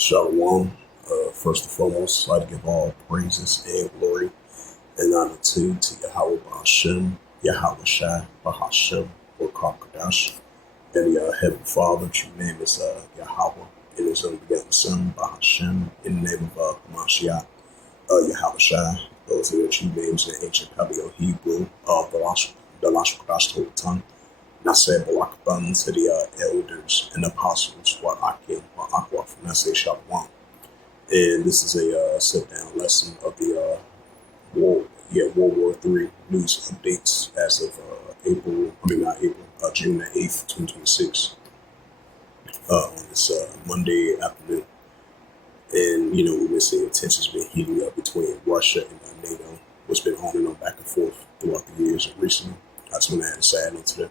Shalom. First and foremost, I'd like to give all praises and glory and honor to Yahweh Bahashem, Yahweh Shai, Bahashem, or Kakadash, and the Heavenly Father, true name is Yahweh, and His only begotten Son, Bahashem, in the name of Mashiach, Yahweh Shai. Those are the true names in ancient Paleo Hebrew, the Lashon Kodash Torah tongue. Naseh Barakban to the elders and apostles, Wa'akim, Wa'akwaf, Naseh Shalom. And this is a sit-down lesson of the World War III news updates as of June the 8th, 2026, on this Monday afternoon. And, we've been seeing tensions been heating up between Russia and NATO, which been on and on back and forth throughout the years and recently. I just want to add a side note to that.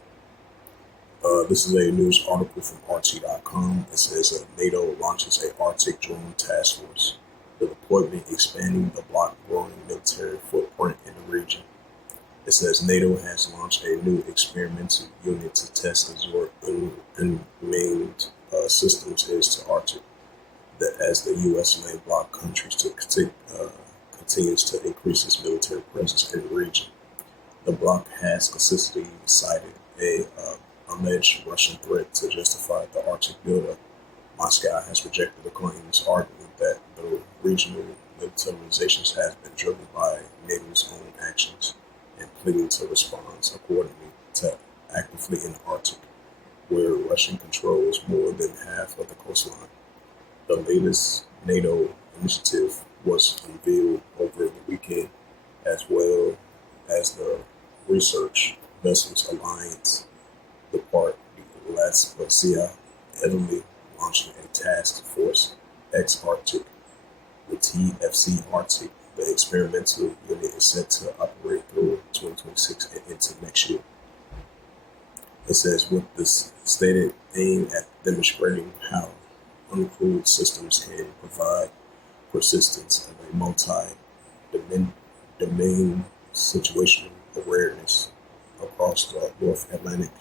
This is a news article from RT.com. It says NATO launches a Arctic drone task force. The deployment expanding the bloc growing military footprint in the region. It says NATO has launched a new experimental unit to test Azure unmanned systems heads to Arctic. That as the U.S.-led bloc countries continues to increase its military presence in the region. The bloc has consistently cited a alleged Russian threat to justify the Arctic buildup. Moscow has rejected the claims, arguing that the regional militarizations has been driven by NATO's own actions and pleading to respond accordingly to actively in the Arctic, where Russia controls more than half of the coastline. The latest NATO initiative was unveiled over the weekend, as well as the Research Vessels Alliance. The part Latveria, Italy, launching a task force ex-Arctic, the TFC Arctic. The experimental unit is set to operate through 2026 and into next year. It says with this stated aim at demonstrating how uncrewed systems can provide persistence of a multi-domain situational awareness across the North Atlantic,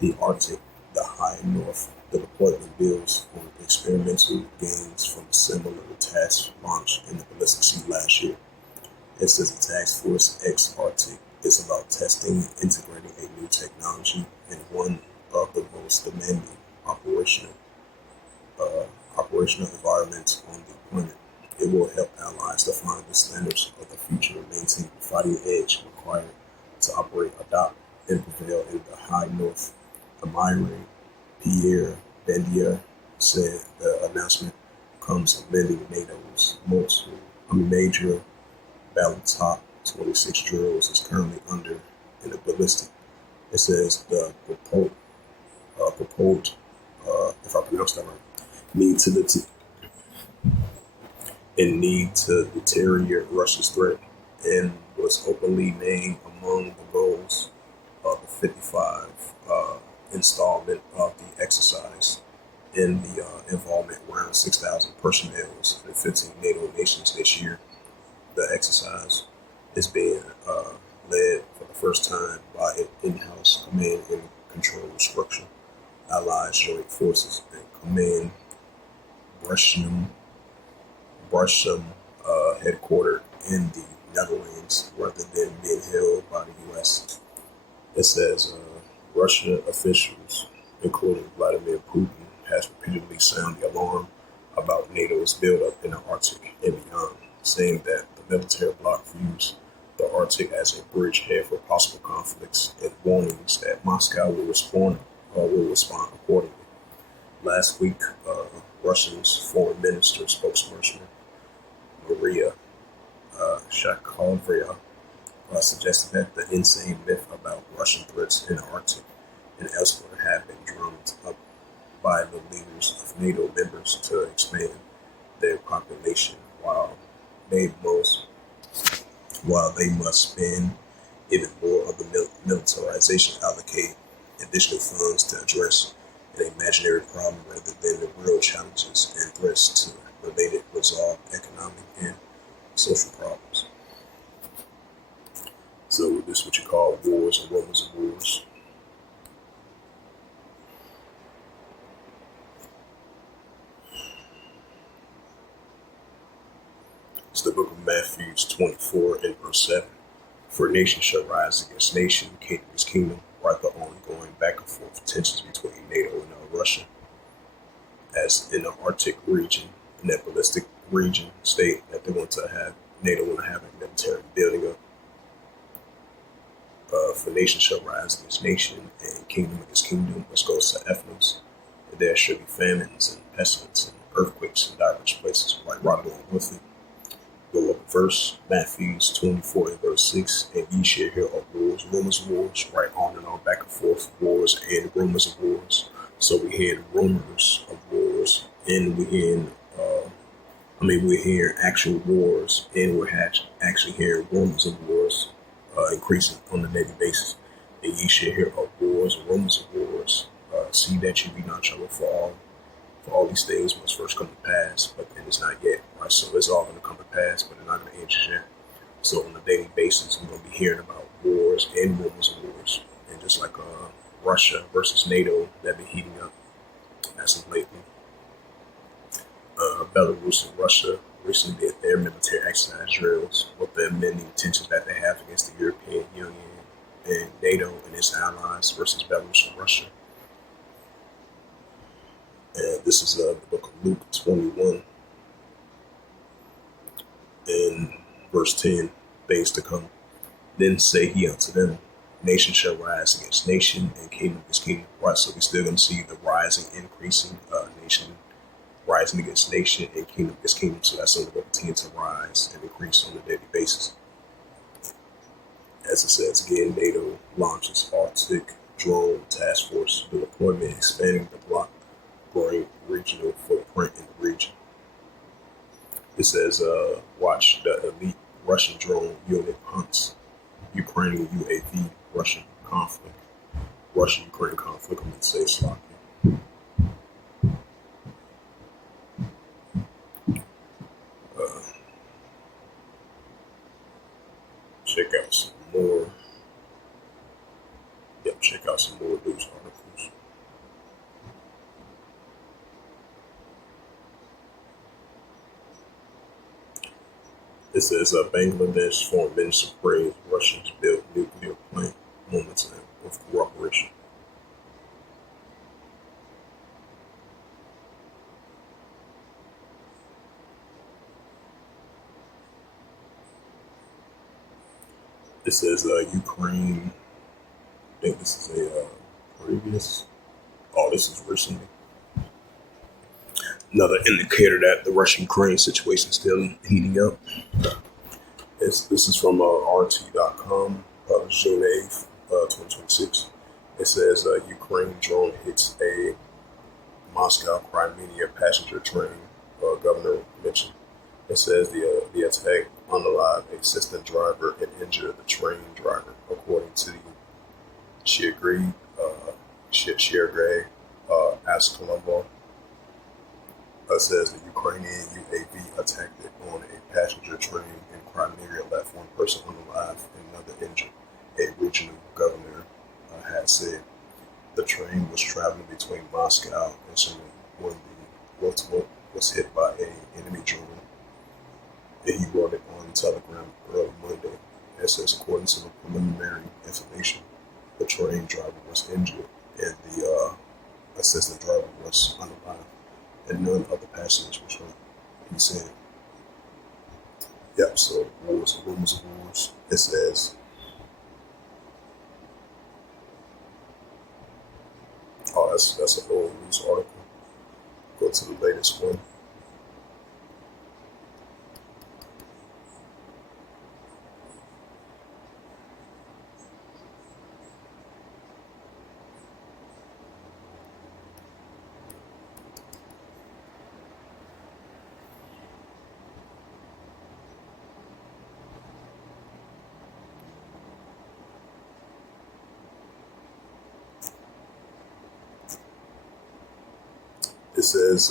the Arctic, the High North. The deployment builds on experimental gains from a similar task launched in the Ballistic Sea last year. It says the Task Force X-Arctic is about testing and integrating a new technology in one of the most demanding operational environments on the planet. It will help allies define the standards of the future and maintain the fighting edge required to operate, adopt, and prevail in the High North. Amiri Pierre Bendier said the announcement comes amending NATO's major Baltop 26 drills is currently under in the ballistic. It says the proposed if I pronounce that right, need to deteriorate Russia's threat, and was openly named among the goals of the 55 installment of the exercise in the involvement around 6,000 personnel in 15 NATO nations this year. The exercise is being led for the first time by an in-house command and control structure. Allies Joint Forces and Command Brushem headquartered in the Netherlands rather than being held by the U.S. It says Russian officials, including Vladimir Putin, has repeatedly sounded the alarm about NATO's buildup in the Arctic and beyond, saying that the military bloc views the Arctic as a bridgehead for possible conflicts and warnings that Moscow will respond accordingly. Last week, Russia's foreign minister spokesperson Maria Shakhovaya suggested that the insane myth about Russian threats in the Arctic and elsewhere have been drummed up by the leaders of NATO members to expand their population while they must spend even more of the militarization allocate additional funds to address an imaginary problem rather than the real challenges and threats to related resolve economic and social problems. So this is what you call wars and rumors of wars. It's the book of Matthew 24 and verse 7. For nation shall rise against nation, kingdom against kingdom, right the ongoing back and forth tensions between NATO and Russia, as in the Arctic region, in that ballistic region state that they want to have, NATO want to have a military building up. For nation shall rise against nation, and kingdom against kingdom, which goes to Ephesus. And there shall be famines and pestilence and earthquakes in diverse places, right along with it. Go up verse, Matthew 24 and verse 6, and ye shall hear of wars, rumors of wars, right on and on, back and forth, wars and rumors of wars. So we hear rumors of wars, and we're hearing actual wars, and we're actually hearing rumors of wars increasing on a daily basis. And ye shall hear of wars and rumors of wars. See that you be not troubled for all these things must first come to pass, but then it's not yet. Right? So it's all going to come to pass, but it's not going to end yet. So on a daily basis, we're going to be hearing about wars and rumors of wars. And just like Russia versus NATO, that been heating up as of lately. Belarus and Russia recently did their military exercise drills with the many tensions that they have against the European Union and NATO and its allies versus Belarus and Russia. And this is the book of Luke 21 and verse 10, things to come. Then say he unto them, nation shall rise against nation and kingdom against kingdom. Right, so we're still going to see the rising, increasing nation rising against nation and kingdom against kingdom. So that's only going to continue to rise and increase on a daily basis. As it says again, NATO launches Arctic drone task force, the deployment expanding the bloc, growing regional footprint in the region. It says, watch the elite Russian drone unit hunts Ukrainian UAV Russian-Ukraine conflict, I'm going to say Slovakia. Check out some more. Check out some more news articles. It says Bangladesh foreign minister prays Russians build nuclear plant moments of cooperation. It says Ukraine. I think this is a previous. Oh, this is recently. Another indicator that the Russian-Ukraine situation is still heating up. This is from RT.com, June 8th, 2026. It says Ukraine drone hits a Moscow Crimea passenger train, governor mentioned. It says the attack unalived a assistant driver and injured the train driver, according to the Shirgray Askolov. Says the Ukrainian UAV attacked it on a passenger train in Crimea, left one person unalive and another injured. A regional governor had said the train was traveling between Moscow and St. when the Roosevelt was hit by an enemy drone. And he wrote it on Telegram early Monday. It says, according to the preliminary information, the train driver was injured and the assistant driver was unalive, and none of the passengers was hurt. He said, yep, so wars and rumors of wars. It says, oh, that's an old news article. Go to the latest one. It says,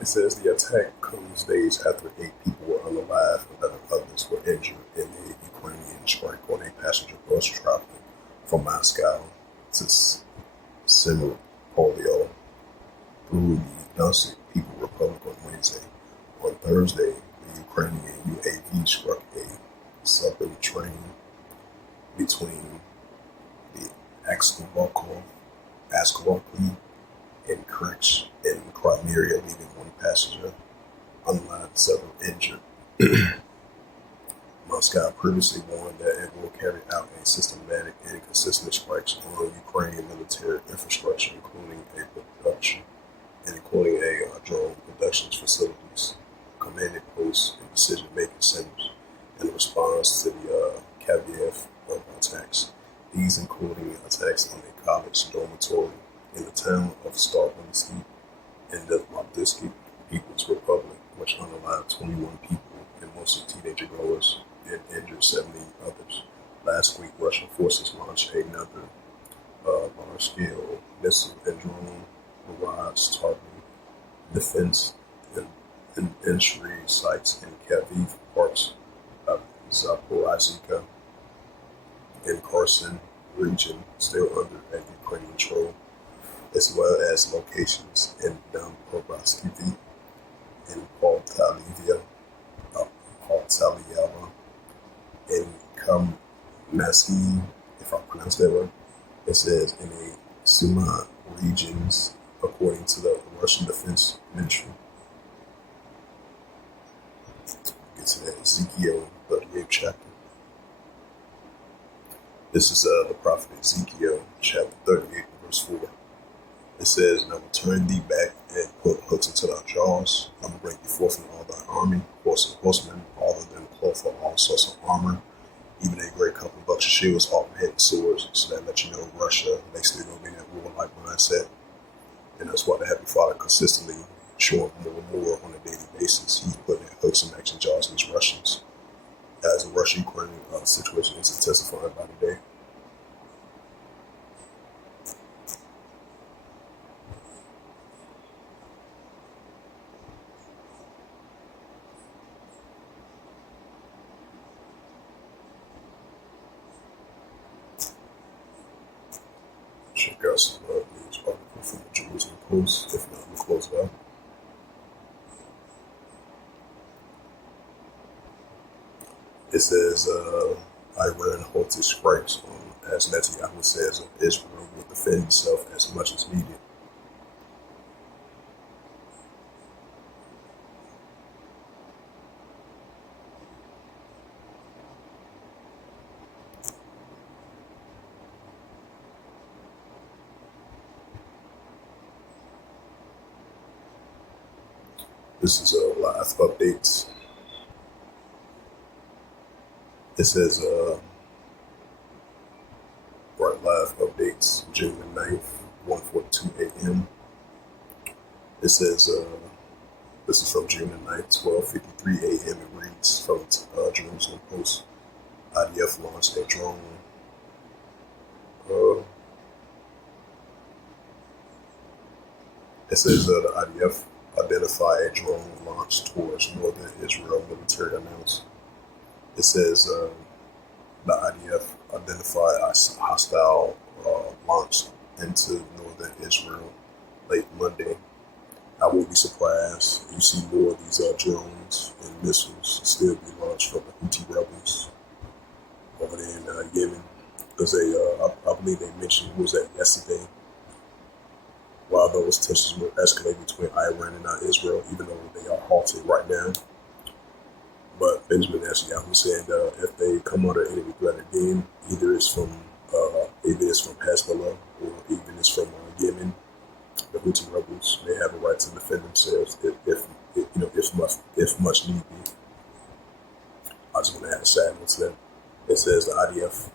it says the attack comes days after 8 people were unalive and 11 others were injured in a Ukrainian strike on a passenger bus traveling from Moscow to Semipolio through the Donetsk People Republic on Wednesday. On Thursday, the Ukrainian UAV struck a southern train between the Askov and Kerch in Crimea, leaving one passenger unalive and several injured. Moscow previously warned that it will carry out a systematic and consistent strikes on Ukrainian military infrastructure, including a drone production facilities, commanding posts, and decision-making centers in response to the Kiev attacks. These including attacks on a college dormitory in the town of Starobinsky in the Maldivsky People's Republic, which unalived 21 people and mostly teenager goers and injured 70 others. Last week, Russian forces launched another large-scale missile and drone barrage targeting defense and industry sites in Kyiv, parts of Zaporizhzhia and Kherson region still under Ukrainian control, as well as locations in Dnipropetrovsk and Poltava and Kamensky, if I pronounce that right. It says in a Suman regions, according to the Russian Defense Ministry. Get to that Ezekiel 38th chapter. This is the prophet Ezekiel chapter 38, verse 4. It says, "And I will turn thee back and put hooks into thy jaws. I will bring you forth from all thy army, horse and horsemen, all of them clothed for all sorts of armor, even a great couple of bucks of shields, all head swords." So that lets you know Russia basically going to be in that warlike mindset. And that's why the Happy Father consistently showing more and more on a daily basis. He's putting hooks and action jaws in these Russians as the Russia-Ukraine situation is intensifying by the day. Check out some news article from the Jerusalem Post. If not, we'll close it out. It says Iran halted strikes on, as Netanyahu says, of Israel will defend itself as much as needed. This is live updates. It says right, live updates June the 9th, 1:42 a.m. It says this is from June the 9th, 12:53 a.m. It reads from Jerusalem Post. IDF launched a drone. It says the IDF identified a drone launched towards northern Israel, military announced. It says the IDF identified a hostile launch into northern Israel late Monday. I won't be surprised you see more of these drones and missiles still be launched from the Houthi rebels over there in Yemen. Because I believe they mentioned, who was that yesterday, while those tensions were escalating between Iran and Israel, even though they are halted right now. But Benjamin Netanyahu said if they come under enemy threat again, either it's from Hezbollah or even it's from Yemen, the Houthi rebels, they have a right to defend themselves if much need be. I just want to add a side note to that. It says the IDF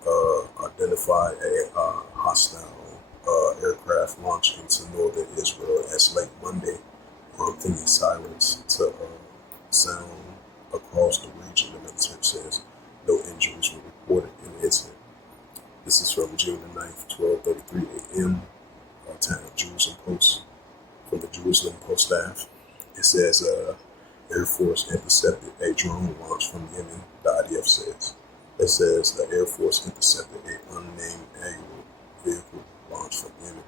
identified a hostile aircraft launched into northern Israel as late Monday, prompting sirens to sound across the region. The military says no injuries were reported in the incident. This is from June the 9th, 12:33 a.m. Time Jerusalem Post, from the Jerusalem Post staff. It says Air Force intercepted a drone launch from Yemen, the IDF says. It says the Air Force intercepted an unnamed aerial vehicle launched from Yemen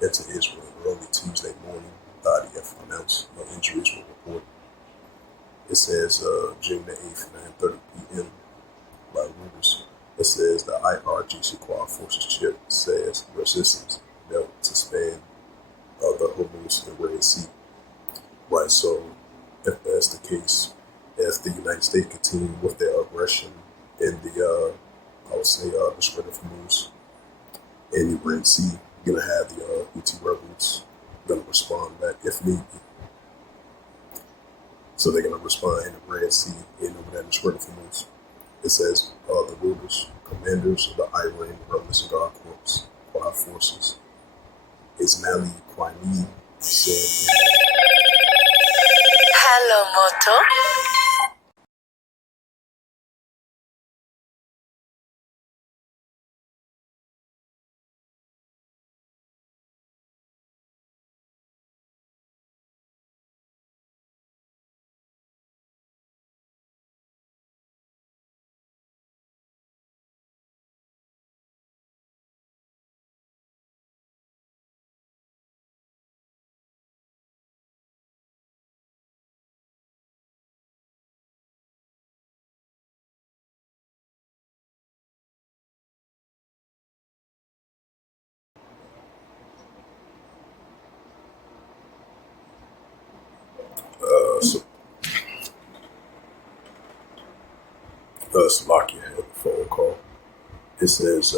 into Israel early Tuesday morning. The IDF announced no injuries were reported. It says June the 8th, 9:30 p.m. by Reuters. It says the IRGC Quad Forces chip says resistance dealt to span the Hormuz and Red Sea. Right, so if that's the case, as the United States continue with their aggression in I would say, the Strait of Hormuz and the Red Sea, you're gonna have the Houthi rebels gonna respond back if need be. So they're gonna respond in the Red Sea and over there in the Strait of Hormuz. It says the rulers, commanders of the Iran Revolutionary Guard Corps, Quad Forces, Ismaili Quaini said Hello, Moto. so, Slovakia had a phone call. It says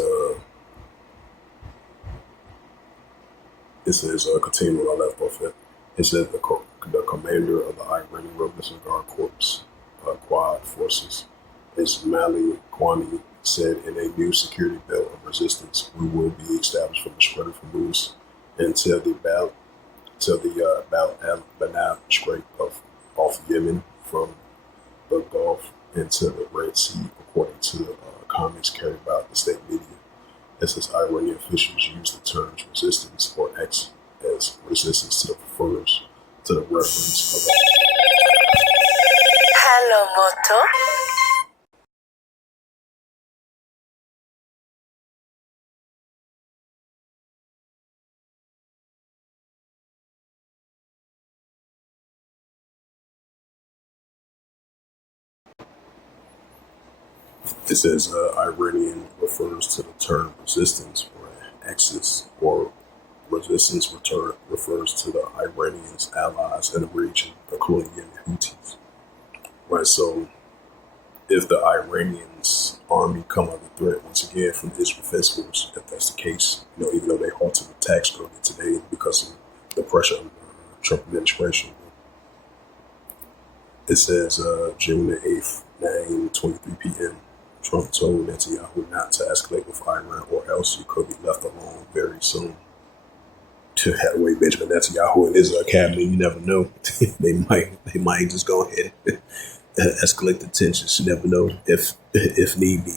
continue where I left off at. It says the commander of the Iranian Revolutionary Guard Corps, Quad Forces, Ismaili Quani, said in a new security belt of resistance, we will be established from the Strait of Hormuz until the Bab al Banab Strait off Yemen from the Gulf into the Red Sea, according to comments carried by the state media. As Iranian officials use the terms resistance or X as resistance to the reference of Hello, Moto. it says Iranian refers to the term resistance or axis or resistance refers to the Iranians' allies in the region, including Yemen Houthis. Right, so if the Iranians army come under threat once again from the Israel Defense Force, if that's the case, even though they halted attacks earlier today because of the pressure of the Trump administration, it says June the 8th, 9:23 p.m. Trump told Netanyahu not to escalate with Iran or else he could be left alone very soon. To have way Benjamin Netanyahu and his cabinet, you never know. they might just go ahead and escalate the tensions. You never know if need be.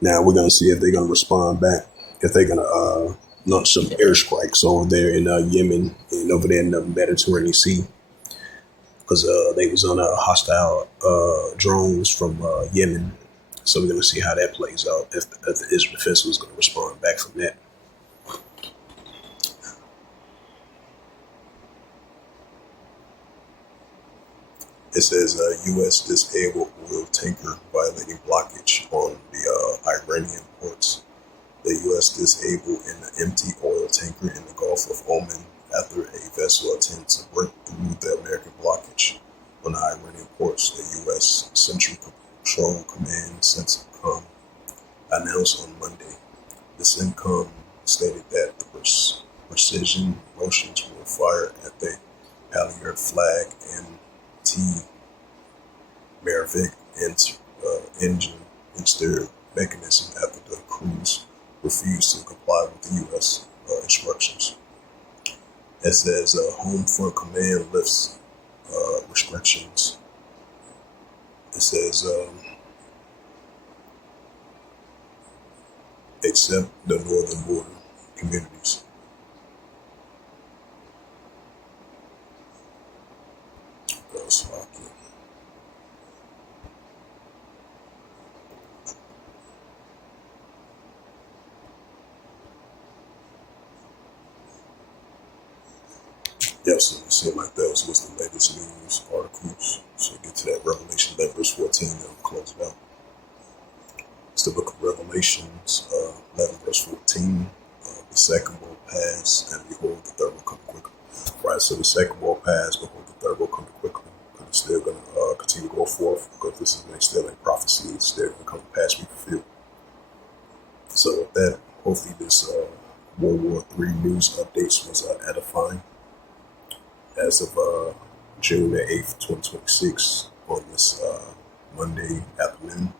Now we're gonna see if they're gonna respond back, if they're gonna launch some airstrikes over there in Yemen and over there in the Mediterranean Sea, because they was on a hostile drones from Yemen. So we're gonna see how that plays out. If the Israel Defense was gonna respond back from that. It says U.S. disabled oil tanker violating blockage on the Iranian ports. The U.S. disabled an empty oil tanker in the Gulf of Oman after a vessel attempted to break through the American blockage on the Iranian ports. The U.S. Central Control Command CENTCOM announced on Monday. The CENTCOM stated that the precision rotions were fired at the halyard flag and T. Maravik engine and steer mechanism after the crews refused to comply with the U.S. Instructions. It says Home Front Command lifts restrictions. It says except the northern border communities. Slovakia. Yep, so it seemed like those was the latest news articles. So get to that Revelation 11 verse 14, then we'll close it out. It's the book of Revelations, 11 verse 14. The second will pass, and behold, the third will come quickly. Right, so the second will pass, behold, the third will come quickly. Because it's still going to continue to go forth, because this is still a prophecy. It's still going to come to pass, be fulfilled. So with that, hopefully this World War III news updates was edifying. As of June the 8th, 2026, on this Monday afternoon.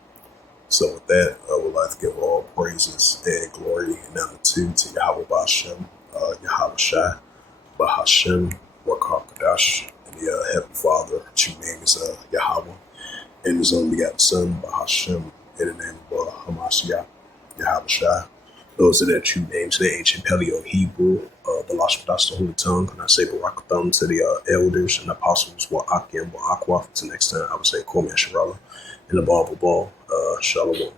So with that, I would like to give all praises and glory and honor to Yahweh Ba'ashem, Yahweh Shai, Bahashem, Wakar and the Heavenly Father. True name is Yahweh, and His only begotten Son, Bahashem, in the name of Hamashiach, Yahweh Shai. Those are their true names, the ancient Paleo Hebrew, the Lashmadas, the Holy Tongue, and I say Barakatham to the elders and apostles, Wa'akim, Wa'akwa. Till next time, I would say Komi Asherallah, and the Bible Ball, Shalom.